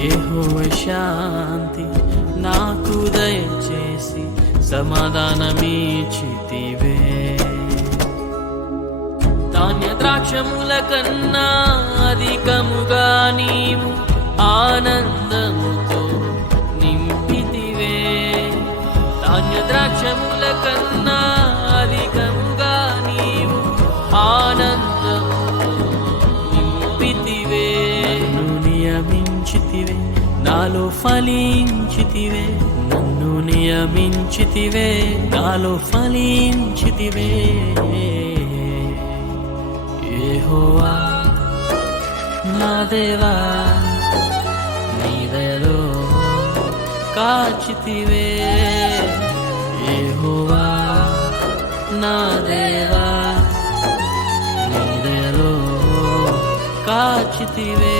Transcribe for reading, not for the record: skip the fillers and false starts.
యెహోవా శాంతి నాకు దయచేసి సమాధానమీచితివే. ధాన్య ద్రాక్షముల కన్నా అధికముగా నీవు ఆనందముతో నింపితివే. ధాన్య ద్రాక్షముల కన్నా అధికముగా నీవు ఆనందముతో నింపితివే. నన్ను నియమించితివే, నాలో ఫలించితివే. నన్ను నియమించితివే, నాలో ఫలించితివే. యెహోవా నా దేవా, నీ దయలో కాచితివే. యెహోవా నా దేవా, నీ దయలో కాచితివే.